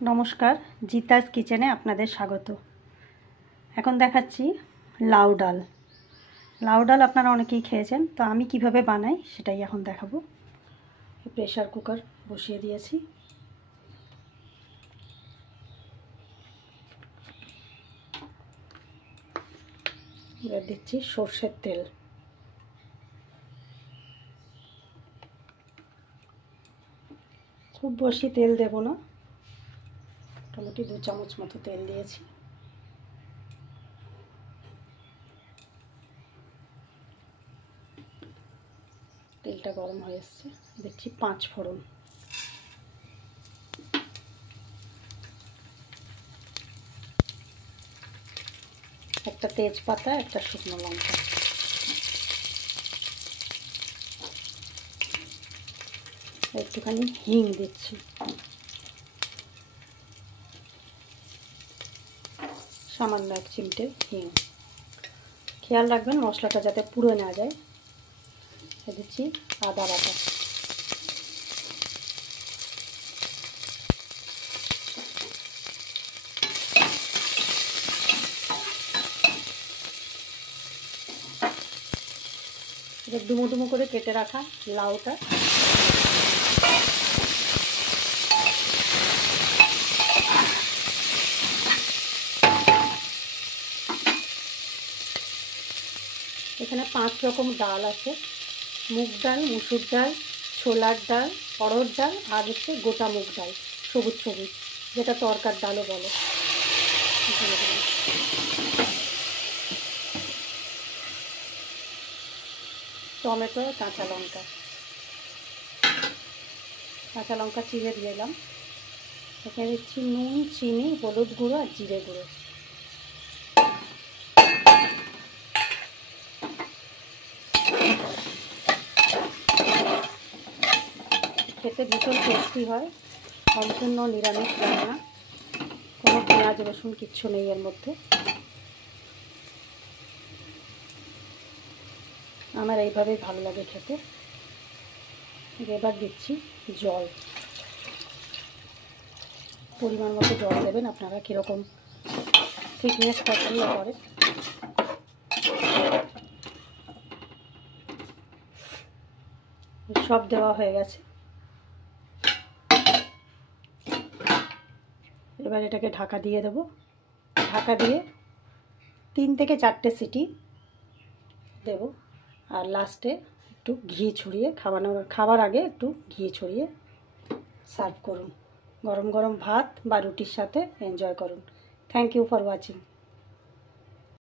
নমস্কার, জিতাস কিচেনে আপনাদের স্বাগত। এখন দেখাচ্ছি লাউ ডাল। লাউ ডাল আপনারা অনেকেই খেয়েছেন, তো আমি কিভাবে বানাই সেটাই এখন দেখাবো। প্রেসার কুকার বসিয়ে দিয়েছি। এবার দিচ্ছি সর্ষের তেল। খুব বেশি তেল দেব না, মোটামুটি 2 চামচ মতো তেল দিয়েছি। তেলটা গরম হয়ে এসছে, দিচ্ছি 5 ফোড়ন। একটা তেজপাতা, একটা শুকনো লঙ্কা। একটুখানি হিং দিচ্ছি। সামান্য 1 চিমটে হিং। খেয়াল রাখবেন মশলাটা যাতে পুড়ে না যায়। দিচ্ছি আদা বাটা। এবার ডুমো ডুমো করে কেটে রাখা লাউটা এখানে 5 রকম ডাল আছে। মুগ ডাল, মুসুর ডাল, ছোলার ডাল, অড়হর ডাল আর হচ্ছে গোটা মুগ ডাল, সবুজ সবুজ, যেটা তরকার ডালও বলে। টমেটো, কাঁচা লঙ্কা চিড়ে দিয়ে দিলাম। এখানে দিচ্ছি নুন, চিনি, হলুদ গুঁড়ো আর জিরে গুঁড়ো। খেতে ভীষণ টেস্টি হয়। সম্পূর্ণ নিরামিষ রান্না, কোনো পেঁয়াজ রসুন কিচ্ছু নেই এর মধ্যে। আমার এইভাবেই ভালো লাগে খেতে। এবার দিচ্ছি জল। পরিমাণ মতো জল দেবেন, আপনারা কীরকম থিকনেস পছন্দ করেন। সব দেওয়া হয়ে গেছে। এবার এটাকে ঢাকা দিয়ে দেব। ঢাকা দিয়ে 3 থেকে 4টে সিটি দেব। আর লাস্টে একটু ঘি ছড়িয়ে, খাবার আগে একটু ঘি ছড়িয়ে সার্ভ করুন। গরম গরম ভাত বা রুটির সাথে এনজয় করুন। Thank you for watching.